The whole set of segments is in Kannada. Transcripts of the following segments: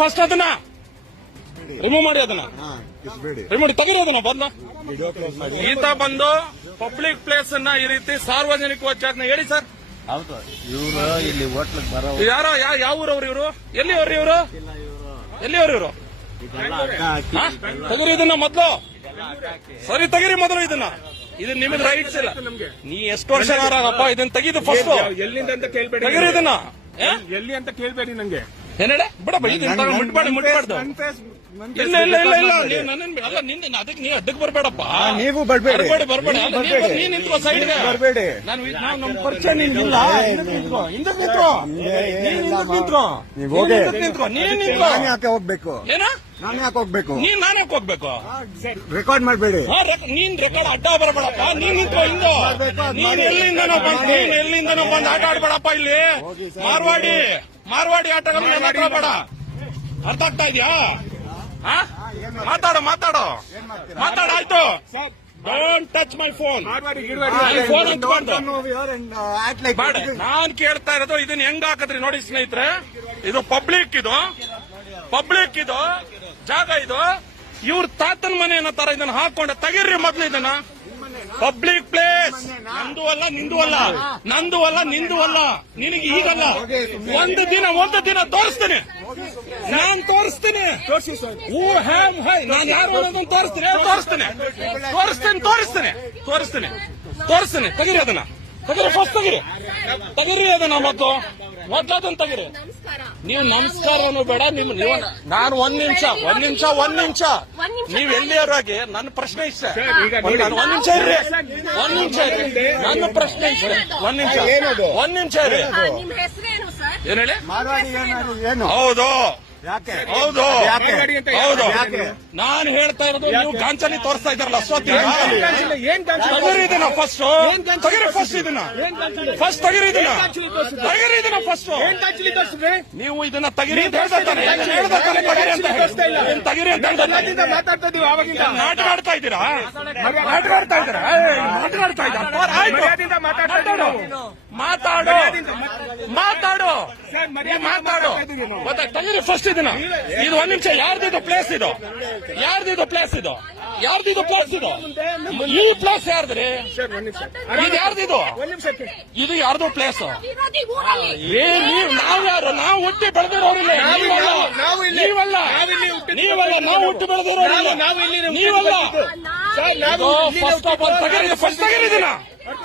ಫಸ್ಟ್ ಅದನ್ನ. ರಿಮೂವ್ ಮಾಡಿ ಅದನ್ನ. ರಿಮೂವ್ ಮಾಡಿ ತೆಗೀರಿ ಅದನ್ನ ಬಂದ. ಈತ ಬಂದು ಪಬ್ಲಿಕ್ ಪ್ಲೇಸ್ ಅನ್ನ ಈ ರೀತಿ ಸಾರ್ವಜನಿಕ ವಚನ ಹೇಳಿ ಸರ್. ಹೌದು ಇವರು ಇಲ್ಲಿ ಹೋಟ್ಲಿಗೆ ಬರೋ ಯಾರೋ ಯಾವ ಊರವ್ರು ಇವರು? ಎಲ್ಲಿ ಅವ್ರಿ ಇವರು? ಎಲ್ಲಿ ಅವ್ರು ಇವರು ತೆಗೀರಿ ಇದನ್ನ ಮೊದಲು. ಸರಿ ತೆಗೀರಿ ಮೊದಲು ಇದನ್ನ. ಇದು ನಿಮಗೆ ರೈಟ್ಸ್ ಇಲ್ಲ. ನೀ ಎಷ್ಟು ವರ್ಷ ಇದನ್ನ ತೆಗೀದು ಫಸ್ಟ್ ಎಲ್ಲಿಂದ ಅಂತ ಕೇಳ್ಬೇಡಿ. ತೆಗೀರಿ ಇದನ್ನ? ಎಲ್ಲಿ ಅಂತ ಕೇಳ್ಬೇಡಿ ನಂಗೆ. ಮುಟ್ಬಾರ್ದು ಇಲ್ಲ ಇಲ್ಲ ಇಲ್ಲ ಇಲ್ಲ record ಅಲ್ಲ ನಿನ್ನ ಅದಕ್ಕೆ ನೀ ಅದಕ್ಕೆ ಬರ್ಬೇಡಪ್ಪ. ನೀವು ಬರ್ಬೇಡಿ. ನೀನ್ ನಿಂತ್ಕೋ ಸೈಡ್ಗೆ ಬರ್ಬೇಡಿ. ನಾನು ನಾವು ನಮ್ಮ ಪರಿಚಯ ಹಿಂದಕ್ಕೆ ನೀನ್ ಹಿಂದಕ್ಕೆ ಹೋಗಿ. ನೀನ್ ಯಾಕೆ ಹೋಗ್ಬೇಕು? ಏನ? ನಾನು ಯಾಕೆ ಹೋಗ್ಬೇಕು? ನೀನ್ ನಾನೇ ಹೋಗ್ಬೇಕು? ರೆಕಾರ್ಡ್ ಮಾಡಬೇಡಿ. ಹಾ, ರೆಕ್- ನೀನ್ ರೆಕಾರ್ಡ್ ಅಡ್ಡ ಬರಬೇಡಪ್ಪ. ನೀನ್ ನಿಂತ್ಕೋ ಹಿಂದೆ. ನೀನ್. ಎಲ್ಲಿಂದನೋ ಬಂದ್. ನೀನ್ ಎಲ್ಲಿಂದನೋ ಬಂದ್ ಆಟ ಆಡ್ಬೇಡಪ್ಪ ಇಲ್ಲಿ. ಮಾರ್ವಾಡಿ. ಮಾರ್ವಾಡಿ ಆಟಗಳು ಬೇಡ. ಅರ್ಥ ಆಗ್ತಾ ಇದೆಯಾ? ಹಾ? ಮಾತಾಡು ಮಾತಾಡು. ಮಾತಾಡು ಆಯ್ತು. Don't touch my phone phone like ಬೇಡ. ನಾನ್ ಕೇಳ್ತಾ ಇರೋದು ಇದನ್ನ ಹೆಂಗ್ ಹಾಕದ್ರಿ ನೋಡಿ ಸ್ನೇಹಿತರೆ. ಇದು ಪಬ್ಲಿಕ್ ಇದು. ಪಬ್ಲಿಕ್ ಇದು. ಜಾಗ ಇದು. ಇವ್ರ ತಾತನ ಮನೆ ಏನೋ ತರ ಇದನ್ನ ಹಾಕೊಂಡ. ತೆಗೀರಿ ಮೊದ್ಲು ಇದನ್ನ. ಪಬ್ಲಿಕ್ ಪ್ಲೇಸ್ ನಂದು ಅಲ್ಲ, ನಿಂದು ಅಲ್ಲ. ನಂದು ಅಲ್ಲ, ನಿಂದು ಅಲ್ಲ. ನಿನಗೆ ಈಗಲ್ಲ. ಒಂದು ದಿನ ಒಂದು ದಿನ ತೋರಿಸ್ತೀನಿ. ನಾನ್ ತೋರಿಸ್ತೀನಿ. Who am, I. ನಾನು ಯಾರು ಅನ್ನೋದನ್ನ ತೋರಿಸ್ತೀನಿ. ತೋರಿಸ್ತೀನಿ. ತೋರಿಸ್ತೀನಿ ತೋರಿಸ್ತೀನಿ. ತೋರಿಸ್ತೀನಿ. ತೋರಿಸ್ತೀನಿ. ತೆಗೀರಿ ಅದನ್ನ. ತೆಗೀರಿ ಫಸ್ಟ್ ತೆಗೀರಿ. ತೆಗೀರಿ ಅದನ್ನ ಮತ್ತು ಮೊದ್ಲು ತೆಗಿರಿ ನೀವ್ ನಮಸ್ಕಾರ ನೀವು ನಮಸ್ಕಾರನು ಬೇಡ ನಿಮ್ ನೀವು ನಾನು ಒಂದ್ ನಿಮಿಷ ಒಂದ್ ನಿಮಿಷ ಒಂದ್ ನಿಮಿಷ. ನೀವ್ ಎಲ್ಲಿ ನೀವ್ ಎಲ್ಲಿಯವರಾಗಿ ನನ್ನ ಪ್ರಶ್ನೆ ಇಷ್ಟ. ಒಂದ್ ನಿಮಿಷ ಇರ್ರಿ ಒಂದ್ ನಿಮಿಷ ಇರ್ರಿ ನನ್ನ ಪ್ರಶ್ನೆ ಇಷ್ಟ. ಒಂದ್ ನಿಮಿಷ? ಒಂದ್ ನಿಮಿಷ ಇರ್ರಿ ಏನ್ ಹೇಳಿ? ಹೌದು. ಯಾಕೆ? ಹೌದು. ಯಾಕೆ? ಹೌದು? ನಾನು ಹೇಳ್ತಾ ಇರೋದು ನೀವು ಗಾಂಚಲಿ ತೋರಿಸ್ತಾ ಇದ್ದಾರಲ್ಲ? ತಗಿರಿ ಇದನ್ನ ಫಸ್ಟ್ ತಗರಿ ಫಸ್ಟ್ ಇದನ್ನ. ಫಸ್ಟ್ ತಗರಿ ಇದನ್ನ. ತಗರಿ ಇದನ್ನ ಫಸ್ಟ್? ನೀವು ಇದನ್ನ ತಗಿರಿ ಅಂತ ಹೇಳ್ತಾ ತಾನೆ. ಹೇಳ್ತಾ ತಾನೆ ತಗಿರಿ ಅಂತ ತಗಿರಿ ಅಂತ ಮಾತಾಡ್ತಾ ಇದೀವಿ ನಾಟಕ ಆಡ್ತಾ ಇದ್ದೀರಾ? ನಾಟಕ ಆಡ್ತಾ ಇದ್ದೀರಾ? ನಾಟಕ ಆಡ್ತಾ ಇದ್ದೀರಾ? ಆಯ್ತು. ಮಾತಾಡ್ತಾ. ಮಾತಾಡು. ಮಾತಾಡು. ಮಾತಾಡು. ಮತ್ತೆ ತೆಗೀರಿ ಫಸ್ಟ್ ಇದನ್ನ. ಇದು ಒಂದ್ ನಿಮಿಷ ಯಾರ್ದಿದು ಪ್ಲೇಸ್ ಇದು? ಯಾರ್ದಿದು ಪ್ಲೇಸ್ ಇದು? ಯಾರ್ದಿದು ಪ್ಲೇಸ್ ಇದು? ಈ ಪ್ಲೇಸ್ ಯಾರ್ದ್ರಿ? ಸರ್, ಒಂದ್ ನಿಮಿಷ. ಇದು ಯಾರ್ದಿದು? ಒಂದ್ ನಿಮಿಷ ಕೇಳಿ. ಇದು ಯಾರ್ದು ಪ್ಲೇಸ್ ಏ ನೀವು ನಾವು ಯಾರು? ನಾವು ಹುಟ್ಟಿ ಬೆಳೆದಿರೋರಿಲ್ಲ. ನಾವು- ನೀವಲ್ಲ. ನೀವಲ್ಲ ನಾವು ಹುಟ್ಟಿ ಬೆಳೆದಿರೋರಿಲ್ಲ. ನೀವಲ್ಲ ಸರ್, ನಾವು ಇಲ್ಲಿ ಫಸ್ಟ್ ಆಫ್ ಆಲ್ ತಗರಿ ಫಸ್ಟ್ ತಗರಿದಿನ?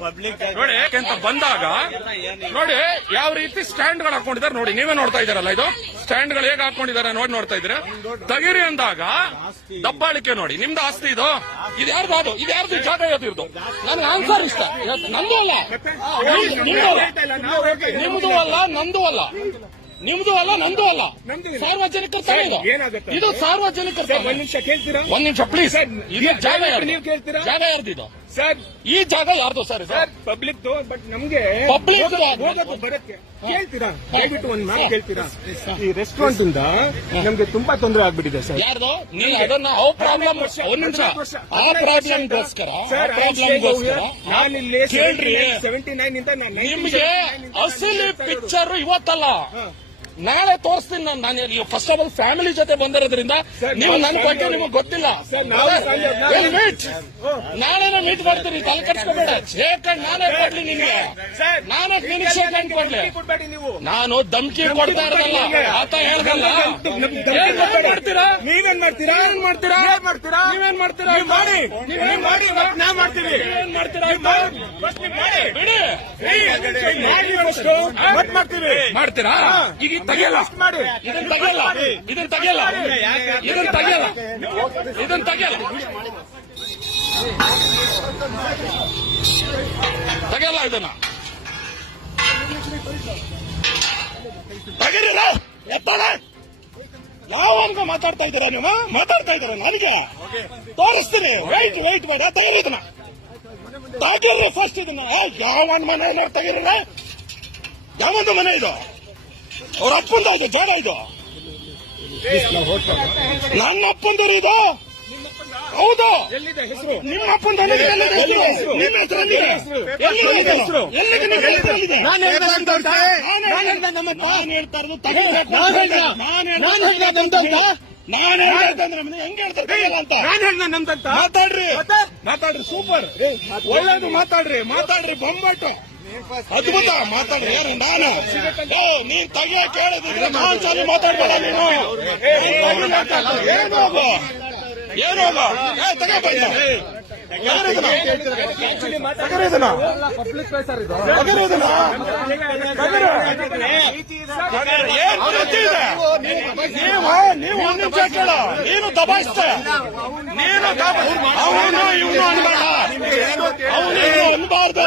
ಪಬ್ಲಿಕ್ ನೋಡಿ ಯಾಕೆಂತ ಬಂದಾಗ ನೋಡಿ ಯಾವ ರೀತಿ ಸ್ಟ್ಯಾಂಡ್ಗಳು ಹಾಕೊಂಡಿದ್ದಾರೆ ನೋಡಿ ನೀವೇ ನೋಡ್ತಾ ಇದಾರಲ್ಲ ಇದು? ಸ್ಟ್ಯಾಂಡ್ಗಳು ಹೇಗೆ ಹಾಕೊಂಡಿದ್ದಾರೆ ನೋಡಿ ನೋಡ್ತಾ ಇದ್ರೆ ತಗಿರಿ ಅಂದಾಗ ದಬ್ಬಾಳಿಕೆ ನೋಡಿ ನಿಮ್ದು ಆಸ್ತಿ ಇದು? ಇದು ಯಾರ್ದು ಅದು? ಇದು ಯಾರ್ದು ಜಾಗ ಇರೋದು ನನ್ಗೆ ಆನ್ಸರ್ ಇಷ್ಟ. ನಂದು ಅಲ್ಲ. ನಿಮ್ದು- ಅಲ್ಲ. ನಂದು ಅಲ್ಲ. ನಿಮ್ದು ಅಲ್ಲ ನಂದು ಅಲ್ಲ. ಸಾರ್ವಜನಿಕರ ತಾನೇ ಇದು. ಏನಾಗುತ್ತೆ? ಇದು ಸಾರ್ವಜನಿಕರ. ಒಂದ್ ನಿಮಿಷ ಕೇಳ್ತೀರಾ? ಒಂದ್ ನಿಮಿಷ ಪ್ಲೀಸ್ ಇದು ಜಾಗ? ಜಾಗ ಯಾರ್ದಿದು ಸರ್ ಈ ಜಾಗ ಯಾರ್ದು ಸರ್ ಸರ್ ಪಬ್ಲಿಕ್ ಬಟ್ ನಮ್ಗೆ ಪಬ್ಲಿಕ್ ಹೋಗೋದು- ಬರಕ್ಕೆ ಕೇಳ್ತೀರಾ? ದಯವಿಟ್ಟು ಒಂದ್ ಮಾತು ಕೇಳ್ತೀರಾ? ಈ ರೆಸ್ಟೋರೆಂಟ್ ಇಂದ ನಮ್ಗೆ ತುಂಬಾ ತೊಂದರೆ ಆಗ್ಬಿಟ್ಟಿದೆ ಸರ್ ಯಾರ್ದು? ನೀವು ಅದನ್ನ ಅವ್ ಪ್ರಾಬ್ಲಮ್ ಒಂದ್ ನಿಮಿಷ. ಆ ಸರ್ ಪ್ರಾಬ್ಲಮ್ಗೋಸ್ಕರ ನಾನಿಲ್ಲಿ ಕೇಳ್ರಿ. ಸೆವೆಂಟಿ ನೈನ್ ಇಂದ ನಿಮ್ಗೆ ಅಸಲಿ ಪಿಕ್ಚರ್ ಇವತ್ತಲ್ಲ. ನಾಳೆ ತೋರಿಸ್ತೀನಿ ನಾನು ನಾನು ಫಸ್ಟ್ ಆಫ್ ಆಲ್ ಫ್ಯಾಮಿಲಿ ಜೊತೆ ಬಂದಿರೋದ್ರಿಂದ ನೀವು ನನ್ನ ಬಗ್ಗೆ ನಿಮಗೆ ಗೊತ್ತಿಲ್ಲ. Meet. ನಾಳೆನೇ ಮೀಟ್ ಮಾಡ್ತೀನಿ ತಲೆ ಕಟ್ಕೋಬೇಡ ಶೇಖಂಡ್ ನಾನೇ ಕೊಡ್ಲಿ ನಿಮ್ಗೆ. ನಾನೇ ಕ್ಲಿನಿಕ್ ಶೇಖಂಡ್ ಕೊಡ್ಲಿ. ನಾನು ಧಮ್ಕಿ ಕೊಡ್ತಾ ಇರಲ್ಲ ಆತ ಹೇಳ್ದಲ್ಲ. ಏನ್ ಮಾಡ್ತೀರಾ? ನೀವೇನ್ ಮಾಡ್ತೀರಾ? ಏನ್ ಮಾಡ್ತೀರಾ? ಏನ್ ಮಾಡ್ತೀರಾ? ನೀವೇನ್ ಮಾಡ್ತೀರಾ? ಮಾಡಿ. ನೀವೇನ್ ಮಾಡಿ. ನಾ ಮಾಡ್ತೀವಿ. ನೀವೇನ್ ಮಾಡ್ತೀರಾ? ಬಿಡಿ. ಮಾಡಿ. ಮಾಡ್ತೀವಿ. ಮಾಡ್ತೀರಾ? ಈಗ ತೆಗಿಯಲ್ಲ. ಇದನ್ನ ತೆಗೆಯಲ್ಲ. ಇದನ್ನ ತೆಗೆಯಲ್ಲ. ಇದನ್ನ ತೆಗೆಯಲ್ಲ. ಇದನ್ನ ತೆಗೆಯಲ್ಲ. ತೆಗೆಯಲ್ಲ ಇದನ್ನ. ತೆಗೀರಿಲ್ಲ ಎತ್ತಾಳೆ ಯಾವಾಗ ಮಾತಾಡ್ತಾ ಇದ್ದೀರಾ ನೀವು? ಮಾತಾಡ್ತಾ ಇದ್ದೀರಾ ನನಗೆ? ತೋರಿಸ್ತೀನಿ. ವೈಟ್ ವೈಟ್ ಬೇಡ ತೆಗೀರಿ ಇದನ್ನ. ತೆಗೀರಿ ಫಸ್ಟ್ ಇದನ್ನ. ಏ, ಯಾವನ್ ಮನೆ ತೆಗೀರಿಲ್ಲ ಯಾವೊಂದು ಮನೆ ಇದು? ಅವ್ರ ಅಪ್ಪಂದ ಇದು ಜಾಗ ಇದು. ನನ್ನ ಅಪ್ಪಂದರು ಇದು. ಹೌದು. ನಿಮ್ಮ ಅಪ್ಪಂದ ಹೆಸರು? ನಿಮ್ಮ ನಾನು ಹೇಳ್ತಾರೆ ಮಾತಾಡ್ರಿ? ಮಾತಾಡ್ರಿ ಸೂಪರ್. ಒಳ್ಳೇದು ಮಾತಾಡ್ರಿ ಮಾತಾಡ್ರಿ ಬೊಂಬಾಟು. ಅದ್ಭುತ ಮಾತಾಡ್ರಿ ಯಾರು ನಾನು ಓ ನೀನ್ ತೆಗಿಯ ಕೇಳದಿದ್ರೆ ನಾನ್ ಚಾಲು ಮಾತಾಡ್ಬೇಡ ನೀನು ಏನು ಏನು ಬುದ್ಧಿ ಇದೆ? ನೀವು ಒಂದ್ ನಿಮಿಷ ಕೇಳ ನೀನು ದಬಾಯಿಸ್ತ ನೀನು ಅವನು ಇವನು ಅನ್ಬೇಡ ಅವನು ಅನ್ಬಾರ್ದು